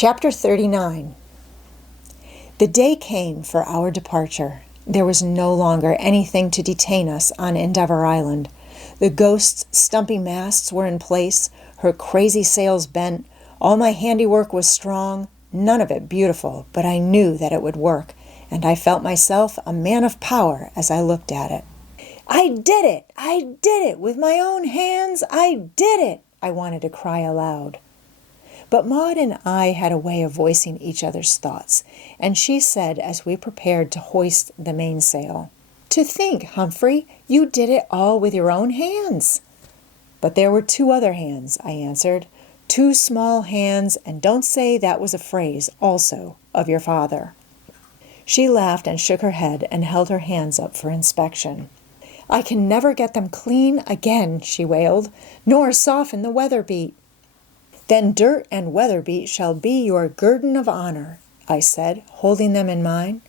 Chapter 39. The day came for our departure. There was no longer anything to detain us on Endeavor Island. The Ghost's stumpy masts were in place, her crazy sails bent. All my handiwork was strong, none of it beautiful, but I knew that it would work, and I felt myself a man of power as I looked at it. I did it! I did it! With my own hands, I did it! I wanted to cry aloud. But Maud and I had a way of voicing each other's thoughts, and she said as we prepared to hoist the mainsail, "To think, Humphrey, you did it all with your own hands." "But there were two other hands," I answered. "Two small hands, and don't say that was a phrase, also, of your father." She laughed and shook her head and held her hands up for inspection. "I can never get them clean again," she wailed, "nor soften the weather beat." "Then dirt and weather beat shall be your guerdon of honor," I said, holding them in mine.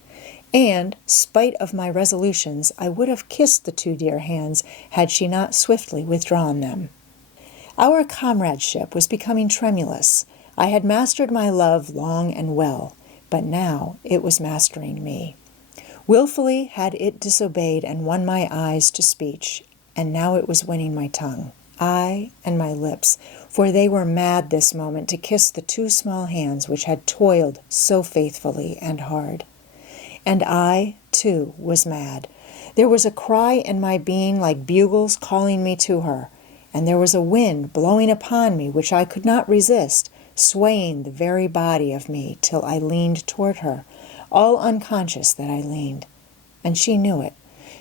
And, spite of my resolutions, I would have kissed the two dear hands had she not swiftly withdrawn them. Our comradeship was becoming tremulous. I had mastered my love long and well, but now it was mastering me. Willfully had it disobeyed and won my eyes to speech, and now it was winning my tongue. I and my lips, for they were mad this moment to kiss the two small hands which had toiled so faithfully and hard. And I, too, was mad. There was a cry in my being like bugles calling me to her, and there was a wind blowing upon me which I could not resist, swaying the very body of me till I leaned toward her, all unconscious that I leaned. And she knew it.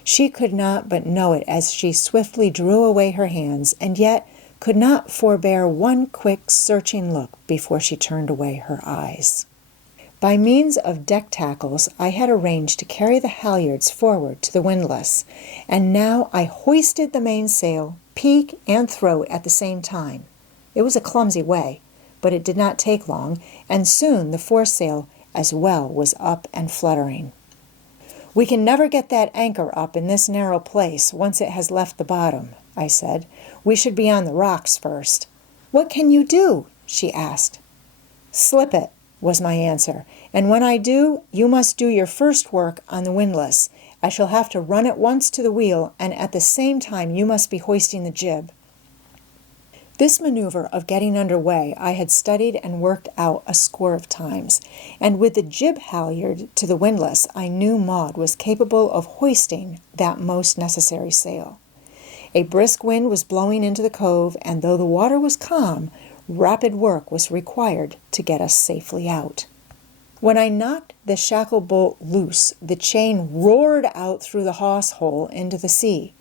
She could not but know it as she swiftly drew away her hands, and yet could not forbear one quick, searching look before she turned away her eyes. By means of deck tackles, I had arranged to carry the halyards forward to the windlass, and now I hoisted the mainsail, peak and throat at the same time. It was a clumsy way, but it did not take long, and soon the foresail as well was up and fluttering. "We can never get that anchor up in this narrow place once it has left the bottom," I said. "We should be on the rocks first." "What can you do?" she asked. "Slip it," was my answer, "and when I do, you must do your first work on the windlass. I shall have to run at once to the wheel, and at the same time you must be hoisting the jib." This maneuver of getting under way I had studied and worked out a score of times, and with the jib halyard to the windlass I knew Maud was capable of hoisting that most necessary sail. A brisk wind was blowing into the cove, and though the water was calm, rapid work was required to get us safely out. When I knocked the shackle bolt loose, the chain roared out through the hawse hole into the sea.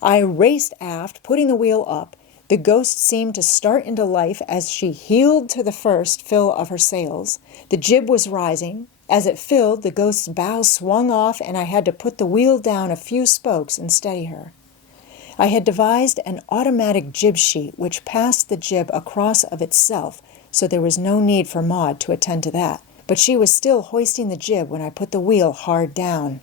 I raced aft, putting the wheel up. The Ghost seemed to start into life as she heeled to the first fill of her sails. The jib was rising. As it filled, the Ghost's bow swung off, and I had to put the wheel down a few spokes and steady her. I had devised an automatic jib sheet which passed the jib across of itself, so there was no need for Maud to attend to that, but she was still hoisting the jib when I put the wheel hard down.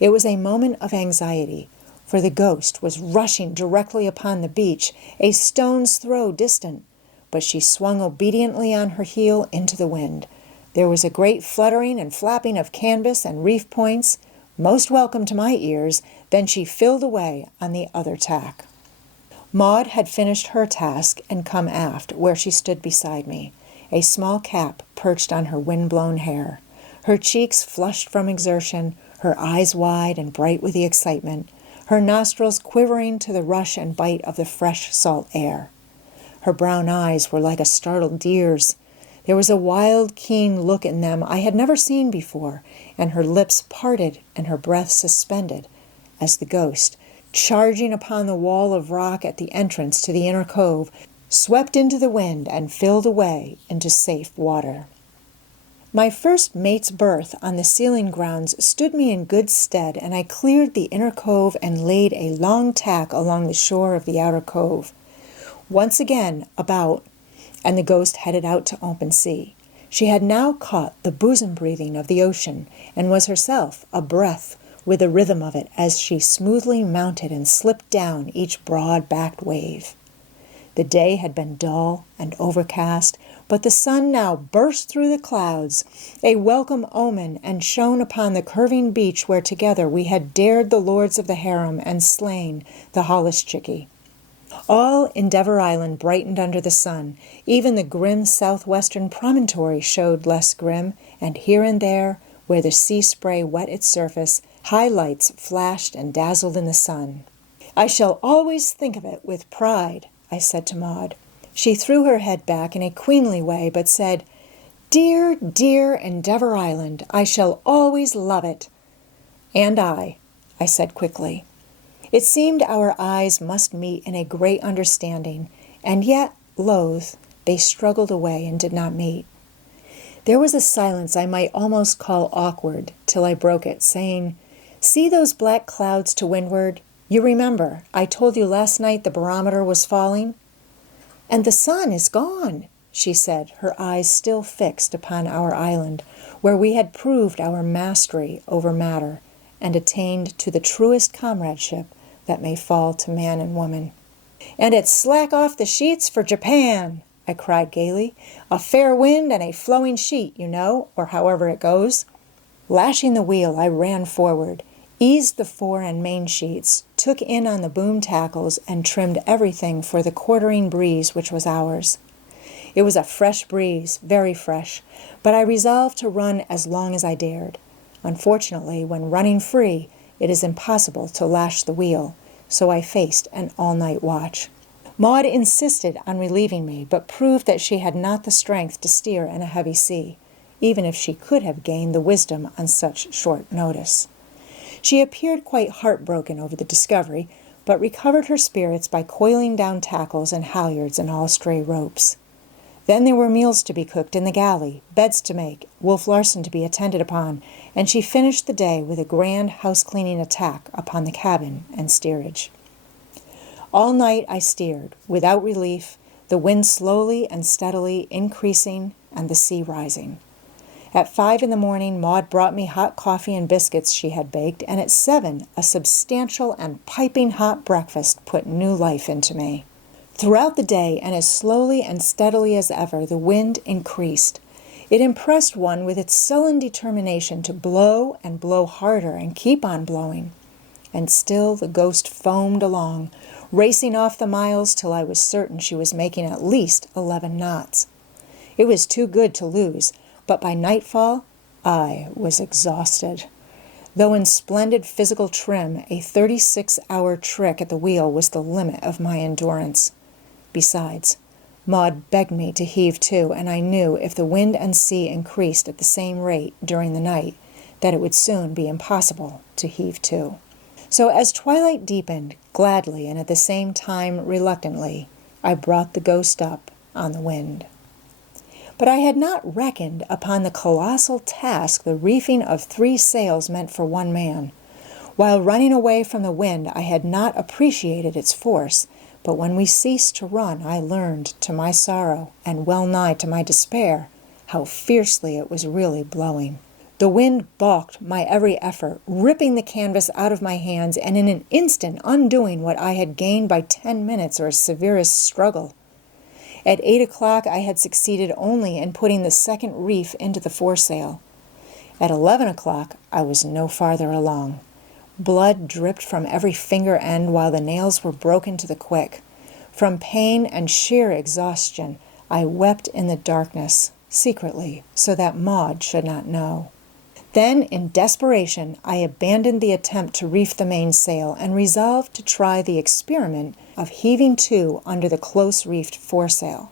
It was a moment of anxiety, for the Ghost was rushing directly upon the beach, a stone's throw distant, but she swung obediently on her heel into the wind. There was a great fluttering and flapping of canvas and reef points, most welcome to my ears. Then she filled away on the other tack. Maud had finished her task and come aft, where she stood beside me, a small cap perched on her wind-blown hair, her cheeks flushed from exertion, her eyes wide and bright with the excitement, her nostrils quivering to the rush and bite of the fresh salt air. Her brown eyes were like a startled deer's. There was a wild, keen look in them I had never seen before, and her lips parted and her breath suspended, as the Ghost, charging upon the wall of rock at the entrance to the inner cove, swept into the wind and filled away into safe water. My first mate's berth on the sealing grounds stood me in good stead, and I cleared the inner cove and laid a long tack along the shore of the outer cove. Once again about, and the Ghost headed out to open sea. She had now caught the bosom breathing of the ocean, and was herself a breath with the rhythm of it as she smoothly mounted and slipped down each broad-backed wave. The day had been dull and overcast, but the sun now burst through the clouds, a welcome omen, and shone upon the curving beach where together we had dared the lords of the harem and slain the holluschickie. All Endeavour Island brightened under the sun. Even the grim southwestern promontory showed less grim, and here and there, where the sea spray wet its surface, high lights flashed and dazzled in the sun. "I shall always think of it with pride," I said to Maud. She threw her head back in a queenly way, but said, "Dear, dear Endeavour Island, I shall always love it." "And I said quickly. It seemed our eyes must meet in a great understanding, and yet, loath, they struggled away and did not meet. There was a silence I might almost call awkward, till I broke it, saying, "See those black clouds to windward? You remember, I told you last night the barometer was falling?" "And the sun is gone," she said, her eyes still fixed upon our island, where we had proved our mastery over matter and attained to the truest comradeship that may fall to man and woman. "And it's slack off the sheets for Japan," I cried gaily. "A fair wind and a flowing sheet, you know, or however it goes." Lashing the wheel, I ran forward, eased the fore and main sheets, took in on the boom tackles, and trimmed everything for the quartering breeze which was ours. It was a fresh breeze, very fresh, but I resolved to run as long as I dared. Unfortunately, when running free, it is impossible to lash the wheel, so I faced an all-night watch. Maud insisted on relieving me, but proved that she had not the strength to steer in a heavy sea, even if she could have gained the wisdom on such short notice. She appeared quite heartbroken over the discovery, but recovered her spirits by coiling down tackles and halyards and all stray ropes. Then there were meals to be cooked in the galley, beds to make, Wolf Larson to be attended upon, and she finished the day with a grand house-cleaning attack upon the cabin and steerage. All night I steered, without relief, the wind slowly and steadily increasing and the sea rising. At 5 a.m, Maud brought me hot coffee and biscuits she had baked, and at 7, a substantial and piping hot breakfast put new life into me. Throughout the day, and as slowly and steadily as ever, the wind increased. It impressed one with its sullen determination to blow and blow harder and keep on blowing. And still the ghost foamed along, racing off the miles till I was certain she was making at least 11 knots. It was too good to lose, but by nightfall I was exhausted. Though in splendid physical trim, a 36-hour trick at the wheel was the limit of my endurance. Besides, Maud begged me to heave to, and I knew if the wind and sea increased at the same rate during the night, that it would soon be impossible to heave to. So as twilight deepened, gladly and at the same time reluctantly, I brought the ghost up on the wind. But I had not reckoned upon the colossal task the reefing of 3 sails meant for one man. While running away from the wind, I had not appreciated its force, but when we ceased to run, I learned, to my sorrow, and well nigh to my despair, how fiercely it was really blowing. The wind balked my every effort, ripping the canvas out of my hands, and in an instant undoing what I had gained by 10 minutes or severest struggle. At 8 o'clock I had succeeded only in putting the second reef into the foresail. At 11 o'clock I was no farther along. Blood dripped from every finger end while the nails were broken to the quick. From pain and sheer exhaustion, I wept in the darkness, secretly, so that Maud should not know. Then, in desperation, I abandoned the attempt to reef the mainsail and resolved to try the experiment of heaving to under the close-reefed foresail.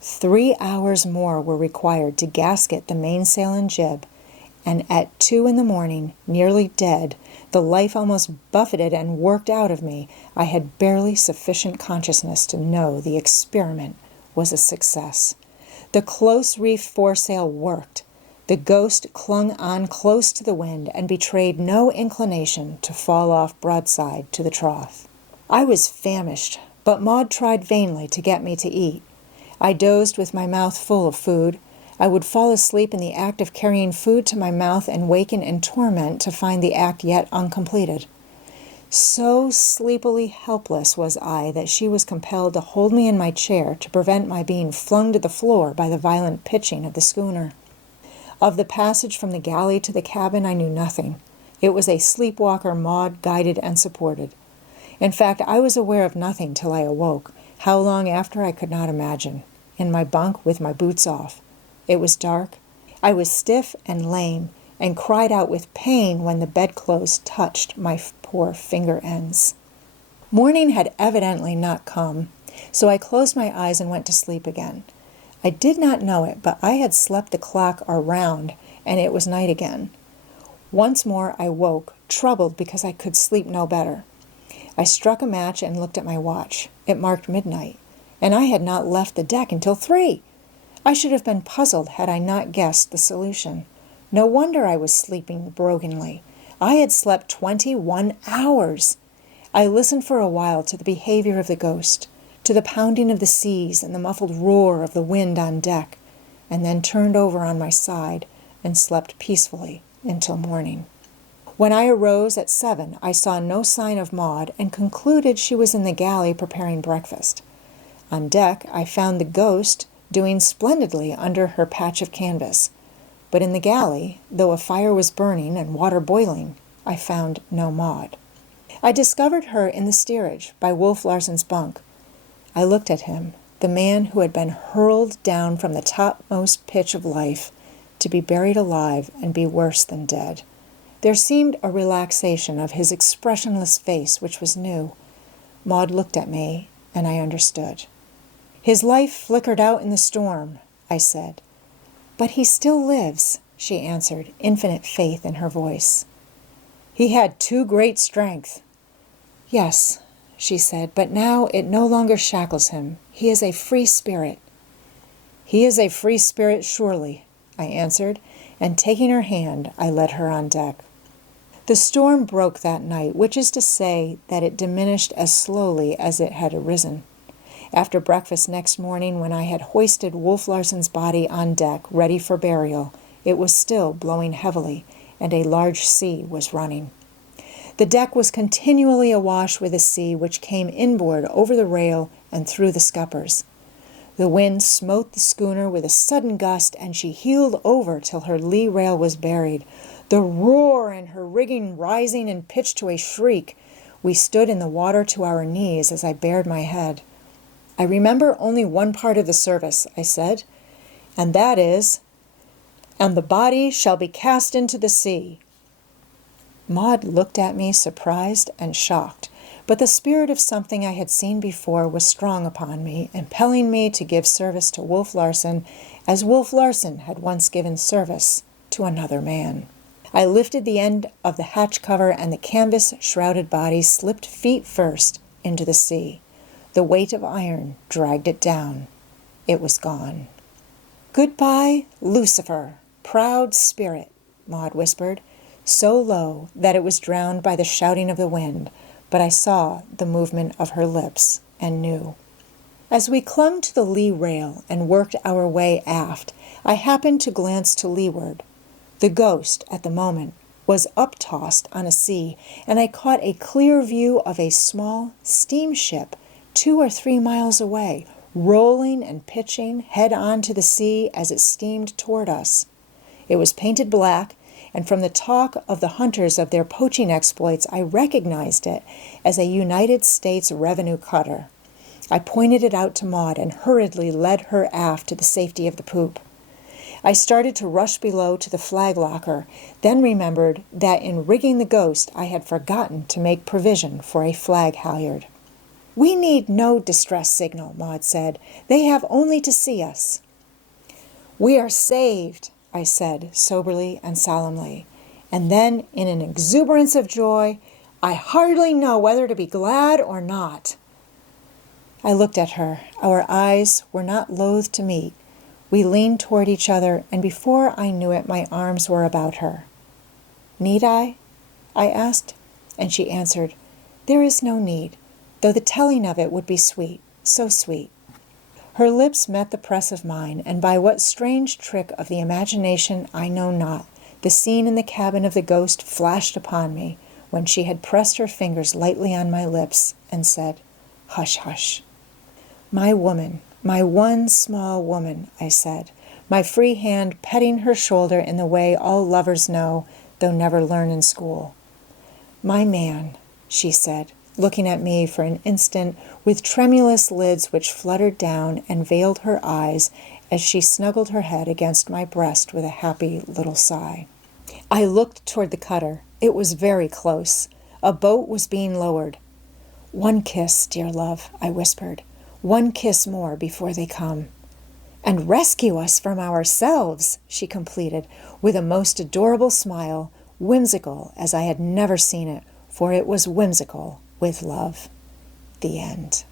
3 hours more were required to gasket the mainsail and jib, and at 2 a.m, nearly dead, the life almost buffeted and worked out of me, I had barely sufficient consciousness to know the experiment was a success. The close-reefed foresail worked. The ghost clung on close to the wind and betrayed no inclination to fall off broadside to the trough. I was famished, but Maud tried vainly to get me to eat. I dozed with my mouth full of food. I would fall asleep in the act of carrying food to my mouth and waken in torment to find the act yet uncompleted. So sleepily helpless was I that she was compelled to hold me in my chair to prevent my being flung to the floor by the violent pitching of the schooner. Of the passage from the galley to the cabin I knew nothing. It was a sleepwalker Maud guided and supported. In fact, I was aware of nothing till I awoke, how long after I could not imagine, in my bunk with my boots off. It was dark. I was stiff and lame, and cried out with pain when the bedclothes touched my poor finger ends. Morning had evidently not come, so I closed my eyes and went to sleep again. I did not know it, but I had slept the clock around, and it was night again. Once more I woke, troubled because I could sleep no better. I struck a match and looked at my watch. It marked midnight, and I had not left the deck until 3. I should have been puzzled had I not guessed the solution. No wonder I was sleeping brokenly. I had slept 21 hours. I listened for a while to the behavior of the ghost, to the pounding of the seas and the muffled roar of the wind on deck, and then turned over on my side and slept peacefully until morning. When I arose at 7, I saw no sign of Maud and concluded she was in the galley preparing breakfast. On deck, I found the ghost doing splendidly under her patch of canvas. But in the galley, though a fire was burning and water boiling, I found no Maud. I discovered her in the steerage by Wolf Larson's bunk. I looked at him, the man who had been hurled down from the topmost pitch of life to be buried alive and be worse than dead. There seemed a relaxation of his expressionless face which was new. Maud looked at me, and I understood. "His life flickered out in the storm," I said. "But he still lives," she answered, infinite faith in her voice. "He had too great strength." "Yes," she said, "but now it no longer shackles him. He is a free spirit." "He is a free spirit, surely," I answered, and taking her hand, I led her on deck. The storm broke that night, which is to say that it diminished as slowly as it had arisen. After breakfast next morning, when I had hoisted Wolf Larson's body on deck, ready for burial, it was still blowing heavily, and a large sea was running. The deck was continually awash with the sea, which came inboard over the rail and through the scuppers. The wind smote the schooner with a sudden gust, and she heeled over till her lee rail was buried, the roar in her rigging rising and pitched to a shriek. We stood in the water to our knees as I bared my head. "I remember only one part of the service," I said, "and that is, 'And the body shall be cast into the sea.'" Maud looked at me surprised and shocked, but the spirit of something I had seen before was strong upon me, impelling me to give service to Wolf Larson as Wolf Larson had once given service to another man. I lifted the end of the hatch cover, and the canvas-shrouded body slipped feet first into the sea. The weight of iron dragged it down. It was gone. "Goodbye, Lucifer, proud spirit," Maud whispered, so low that it was drowned by the shouting of the wind, but I saw the movement of her lips and knew. As we clung to the lee rail and worked our way aft, I happened to glance to leeward. The ghost, at the moment, was uptossed on a sea, and I caught a clear view of a small steamship 2 or 3 miles away, rolling and pitching head on to the sea as it steamed toward us. It was painted black, and from the talk of the hunters of their poaching exploits, I recognized it as a United States revenue cutter. I pointed it out to Maud and hurriedly led her aft to the safety of the poop. I started to rush below to the flag locker, then remembered that in rigging the Ghost I had forgotten to make provision for a flag halyard. "We need no distress signal," Maud said. "They have only to see us." "We are saved," I said soberly and solemnly, and then in an exuberance of joy, "I hardly know whether to be glad or not." I looked at her. Our eyes were not loath to meet. We leaned toward each other, and before I knew it, my arms were about her. "Need I?" I asked, and she answered, "There is no need, though the telling of it would be sweet, so sweet." Her lips met the press of mine, and by what strange trick of the imagination I know not, the scene in the cabin of the Ghost flashed upon me, when she had pressed her fingers lightly on my lips and said, "Hush, hush." "My woman, my one small woman," I said, my free hand petting her shoulder in the way all lovers know, though never learn in school. "My man," she said, looking at me for an instant with tremulous lids which fluttered down and veiled her eyes as she snuggled her head against my breast with a happy little sigh. I looked toward the cutter. It was very close. A boat was being lowered. "One kiss, dear love," I whispered. "One kiss more before they come." "And rescue us from ourselves," she completed with a most adorable smile, whimsical as I had never seen it, for it was whimsical with love. The end.